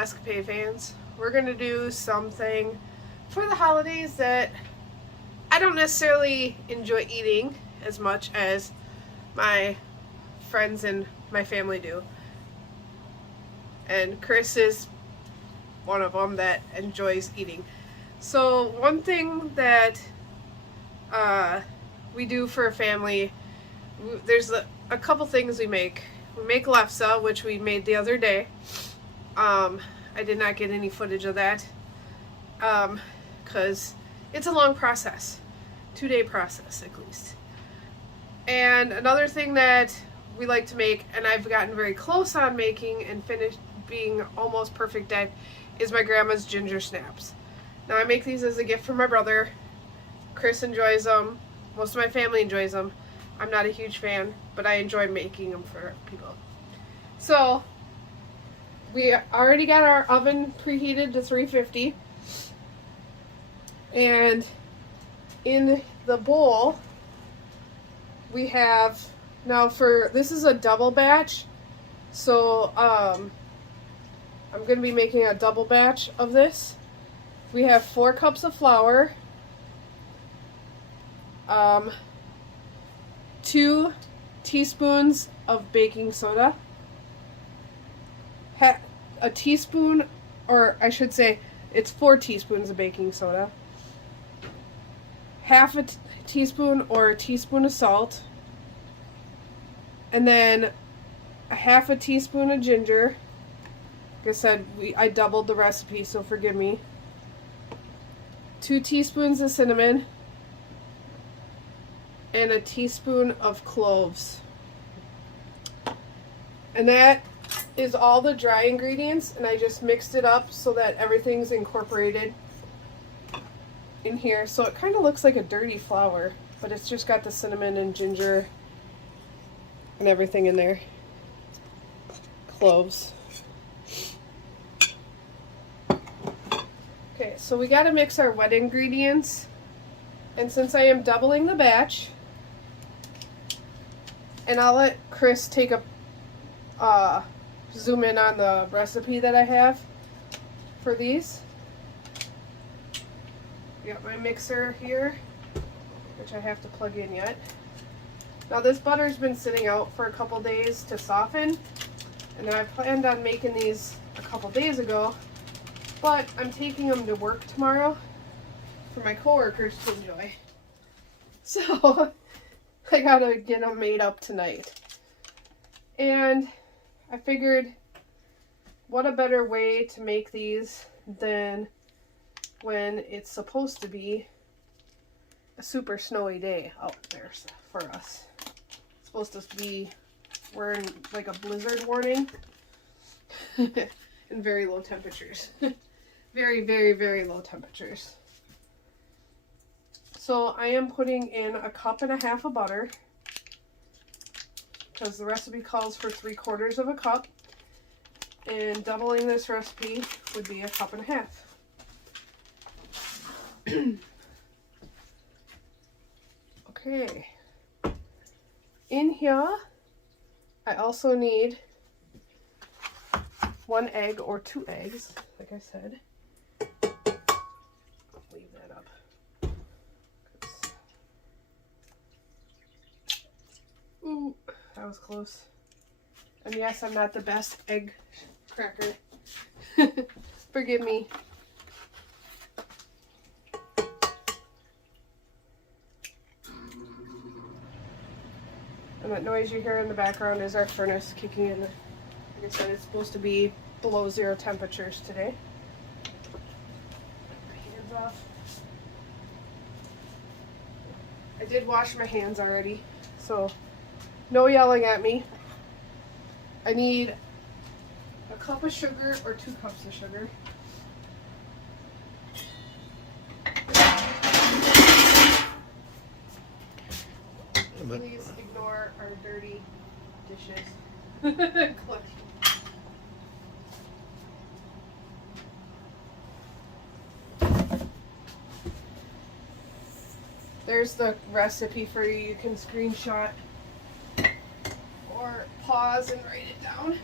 MidwestCapade fans. We're going to do something for the holidays that I don't necessarily enjoy eating as much as my friends and my family do. And Chris is one of them that enjoys eating. So one thing that we do for a family, there's a couple things we make. We make lefse, which we made the other day. I did not get any footage of that because it's a long process, 2-day process at least. And another thing that we like to make, and I've gotten very close on making and finished being almost perfect at, is my grandma's ginger snaps. Now I make these as a gift for my brother. Chris enjoys them. Most of my family enjoys them. I'm not a huge fan, but I enjoy making them for people. So we already got our oven preheated to 350. And in the bowl, we have, now this is a double batch. So I'm going to be making a double batch of this. We have 4 cups of flour, 2 teaspoons of baking soda, a teaspoon, or I should say it's 4 teaspoons of baking soda, half a teaspoon or a teaspoon of salt, and then a half a teaspoon of ginger. Like I said, I doubled the recipe, so forgive me. 2 teaspoons of cinnamon, and a teaspoon of cloves. And that is all the dry ingredients, and I just mixed it up so that everything's incorporated in here. So it kind of looks like a dirty flour, but it's just got the cinnamon and ginger and everything in there. Cloves. Okay, so we got to mix our wet ingredients, and since I am doubling the batch, and I'll let Chris take a zoom in on the recipe that I have for these. Got my mixer here, which I have to plug in yet. Now this butter's been sitting out for a couple days to soften, and I planned on making these a couple days ago, but I'm taking them to work tomorrow for my coworkers to enjoy. So I gotta get them made up tonight. And I figured, what a better way to make these than when it's supposed to be a super snowy day out there for us. It's supposed to be, we're in like a blizzard warning and very low temperatures. Very, very, very low temperatures. So I am putting in 1.5 cups of butter, because the recipe calls for 3/4 cup, and doubling this recipe would be 1.5 cups. Okay. In here, I also need 1 egg or 2 eggs, like I said. Leave that up. Ooh, that was close. And yes, I'm not the best egg cracker. Forgive me. And that noise you hear in the background is our furnace kicking in. Like I said, it's supposed to be below 0 temperatures today. Put my hands off. I did wash my hands already, so no yelling at me. I need 1 cup of sugar or 2 cups of sugar. Please ignore our dirty dishes. There's the recipe for you. You can screenshot or pause and write it down.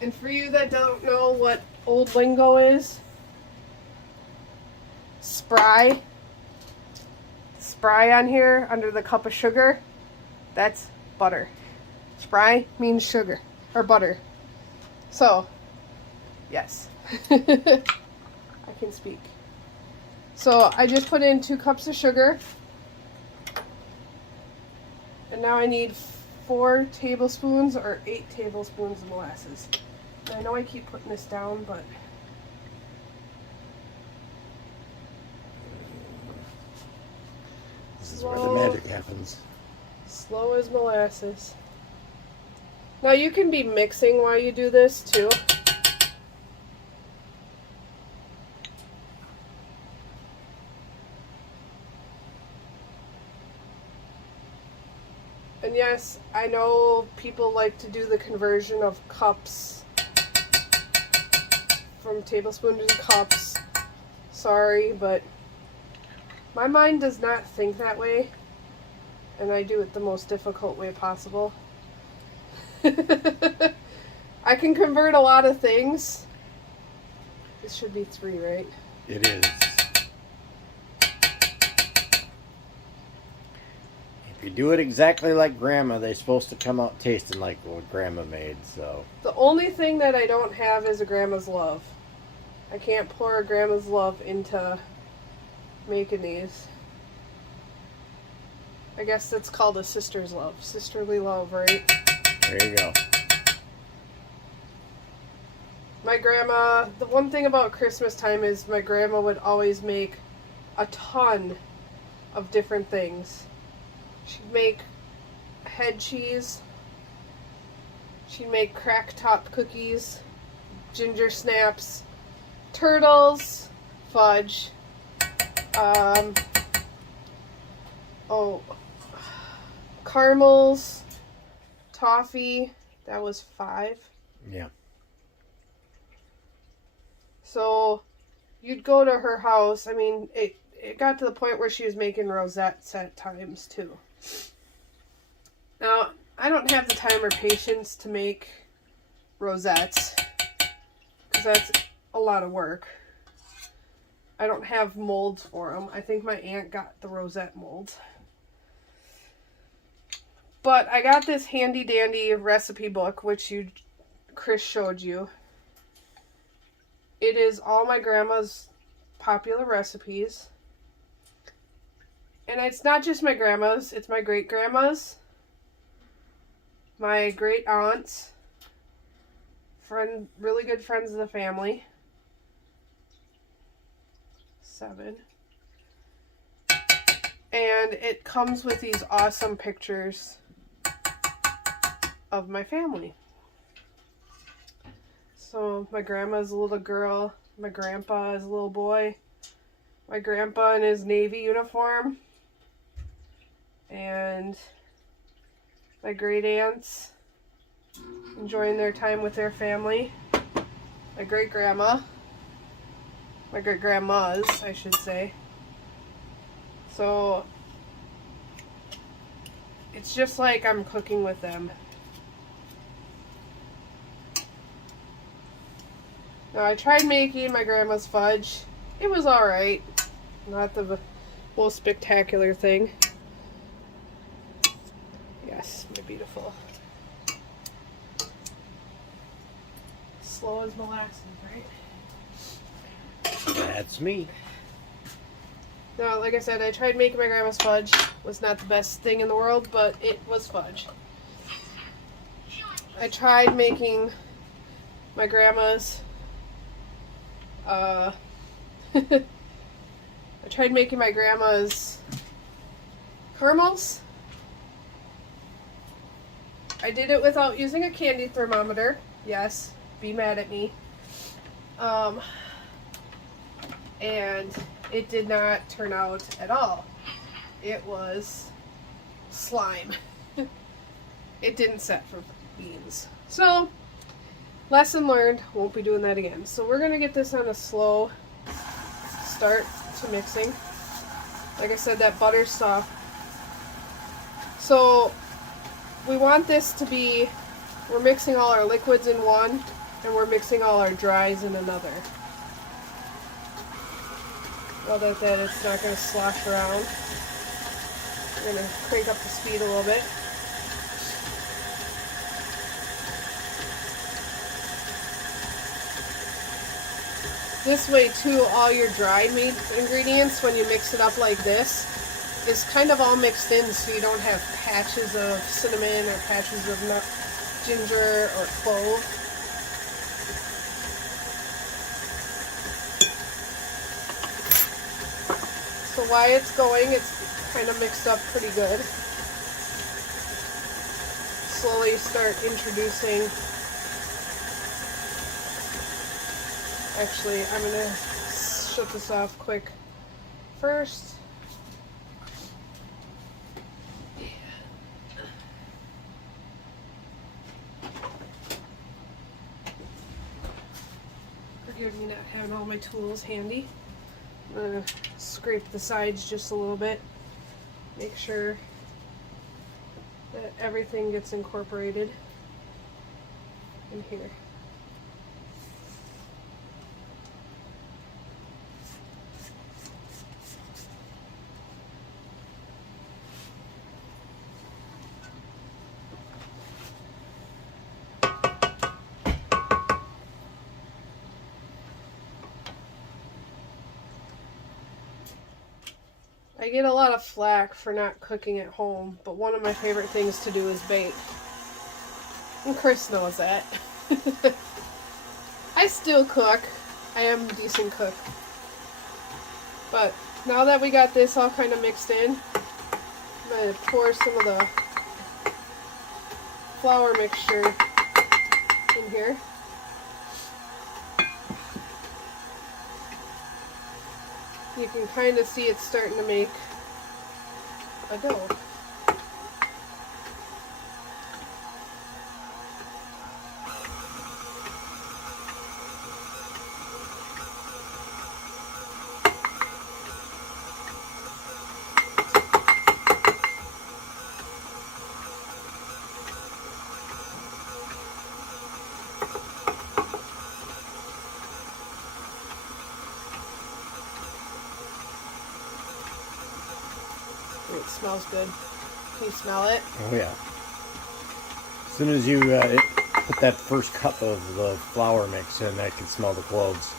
And for you that don't know what old lingo is, spry on here under the cup of sugar, that's butter. Spry means sugar or butter. So, yes, I can speak. So I just put in 2 cups of sugar, and now I need 4 tablespoons or 8 tablespoons of molasses. And I know I keep putting this down, but this is where the magic happens. Slow as molasses. Now you can be mixing while you do this too. And yes, I know people like to do the conversion of cups from tablespoons to cups. Sorry, but my mind does not think that way, and I do it the most difficult way possible. I can convert a lot of things. This should be 3, right? It is. If you do it exactly like Grandma, they're supposed to come out tasting like what Grandma made, so. The only thing that I don't have is a Grandma's love. I can't pour a Grandma's love into making these. I guess that's called a sister's love. Sisterly love, right? There you go. My grandma, the one thing about Christmas time is my grandma would always make a ton of different things. She'd make head cheese. She'd make crack top cookies, ginger snaps, turtles, fudge, caramels, toffee. That was 5. Yeah. So you'd go to her house. I mean, it got to the point where she was making rosettes at times too. Now, I don't have the time or patience to make rosettes because that's a lot of work. I don't have molds for them. I think my aunt got the rosette molds. But I got this handy dandy recipe book, which Chris showed you. It is all my grandma's popular recipes. And it's not just my grandma's, it's my great-grandma's, my great-aunts, really good friends of the family. 7. And it comes with these awesome pictures of my family. So my grandma's a little girl, my grandpa is a little boy, my grandpa in his Navy uniform, and my great aunts enjoying their time with their family, my great grandma, my great grandmas, I should say. So it's just like I'm cooking with them. Now, I tried making my grandma's fudge. It was alright. Not the most spectacular thing. Yes, my beautiful. Slow as molasses, right? That's me. Now, like I said, I tried making my grandma's fudge. Was not the best thing in the world, but it was fudge. I tried making my grandma's I tried making my grandma's caramels. I did it without using a candy thermometer. Yes, be mad at me. And it did not turn out at all. It was slime. It didn't set for beans. So, lesson learned, won't be doing that again. So we're going to get this on a slow start to mixing. Like I said, that butter's soft. So we want this to be, we're mixing all our liquids in one. And we're mixing all our dries in another. Now that it's not going to slosh around. We're going to crank up the speed a little bit. This way too, all your dried meat ingredients, when you mix it up like this, is kind of all mixed in, so you don't have patches of cinnamon or patches of ginger or clove. So while it's going, it's kind of mixed up pretty good. Slowly start introducing. Actually, I'm going to shut this off quick first. Forgive me not having all my tools handy. I'm going to scrape the sides just a little bit. Make sure that everything gets incorporated in here. I get a lot of flack for not cooking at home, but one of my favorite things to do is bake. And Chris knows that. I still cook. I am a decent cook. But now that we got this all kind of mixed in, I'm going to pour some of the flour mixture in here. You can kind of see it's starting to make a dough. It smells good. Can you smell it? Oh yeah. As soon as you put that first cup of the flour mix in, I can smell the cloves.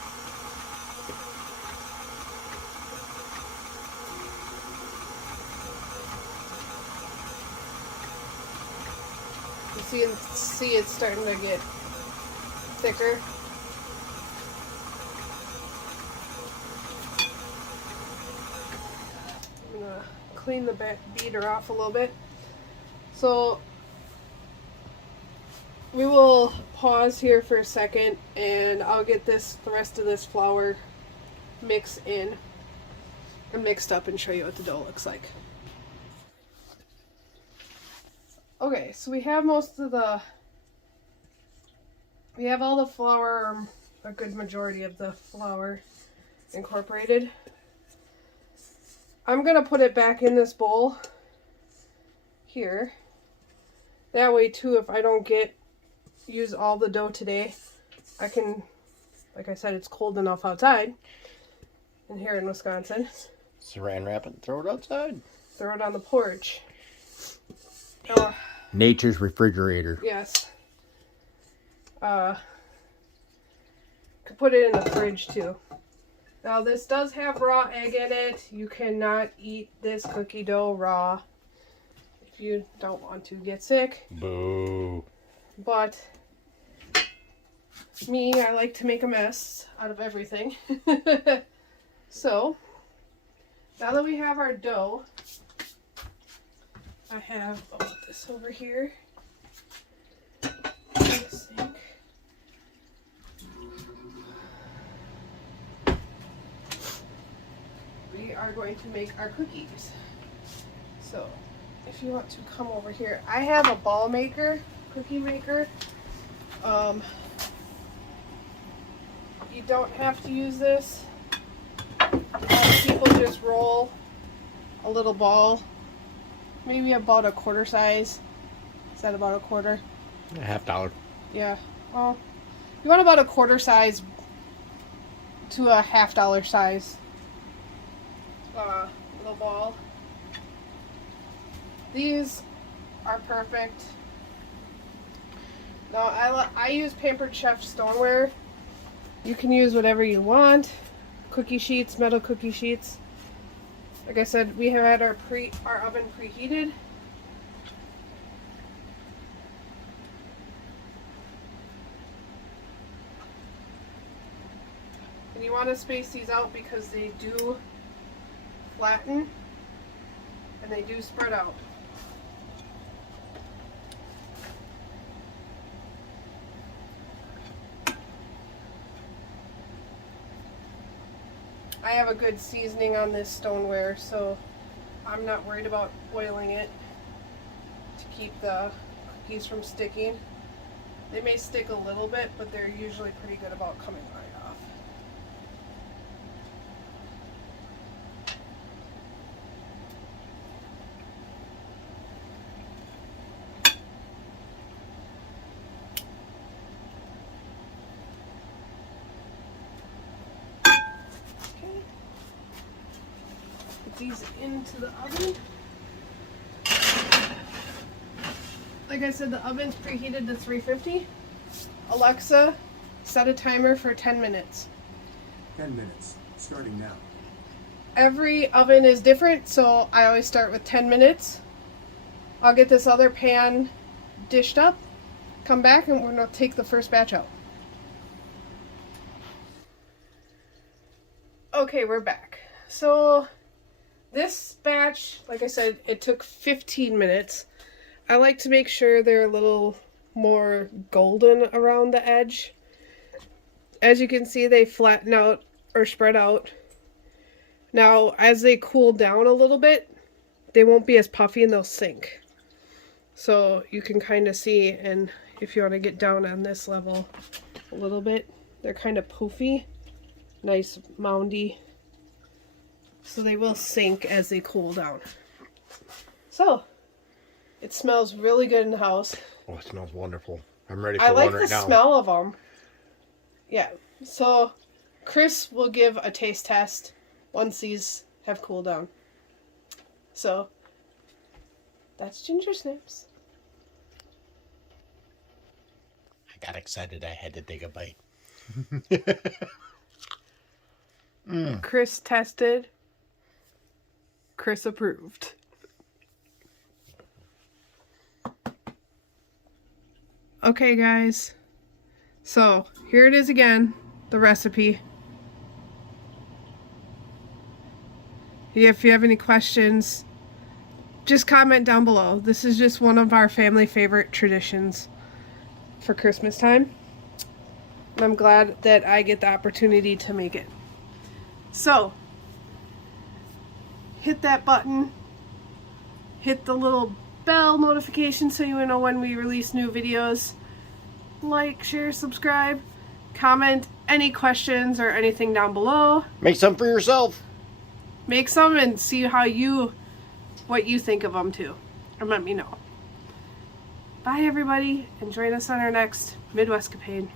You see it's starting to get thicker. I'm gonna clean the beater off a little bit. So we will pause here for a second, and I'll get the rest of this flour mix in and mixed up and show you what the dough looks like. Okay, so we have all the flour, a good majority of the flour incorporated. I'm gonna put it back in this bowl here. That way too, if I don't use all the dough today, I can, like I said, it's cold enough outside and here in Wisconsin. Saran wrap it and throw it outside. Throw it on the porch. Nature's refrigerator. Yes. Could put it in the fridge too. Now this does have raw egg in it. You cannot eat this cookie dough raw if you don't want to get sick. Boo. But me, I like to make a mess out of everything. So now that we have our dough, I have this over here. This sink. We are going to make our cookies. So if you want to come over here, I have a ball maker, cookie maker. You don't have to use this. People just roll a little ball, maybe about a quarter size. Is that about a quarter? $50. Yeah. Well, You want about a quarter size to a $half size little ball. These are perfect. Now I use Pampered Chef stoneware. You can use whatever you want. Cookie sheets, metal cookie sheets. Like I said, we have had our oven preheated. And you want to space these out because they do flatten and they do spread out. I have a good seasoning on this stoneware, so I'm not worried about oiling it to keep the cookies from sticking. They may stick a little bit, but they're usually pretty good about coming right off. These into the oven. Like I said, the oven's preheated to 350. Alexa, set a timer for 10 minutes. 10 minutes, starting now. Every oven is different, so I always start with 10 minutes. I'll get this other pan dished up, come back, and we're going to take the first batch out. Okay, we're back. So this batch, like I said, it took 15 minutes. I like to make sure they're a little more golden around the edge. As you can see, they flatten out or spread out. Now, as they cool down a little bit, they won't be as puffy and they'll sink. So you can kind of see, and if you want to get down on this level a little bit, they're kind of poofy, nice moundy. So they will sink as they cool down. So, it smells really good in the house. Oh, it smells wonderful. I'm ready for one right now. I like the smell of them. Yeah. So, Chris will give a taste test once these have cooled down. So, that's ginger snaps. I got excited. I had to take a bite. Chris tested. Chris approved. Okay, guys. So, here it is again, the recipe. If you have any questions, just comment down below. This is just one of our family favorite traditions for Christmas time. And I'm glad that I get the opportunity to make it. So, hit that button, hit the little bell notification so you know when we release new videos. Like, share, subscribe, comment any questions or anything down below. Make some for yourself. Make some and see what you think of them too, and let me know. Bye everybody, and join us on our next MidwestCapade.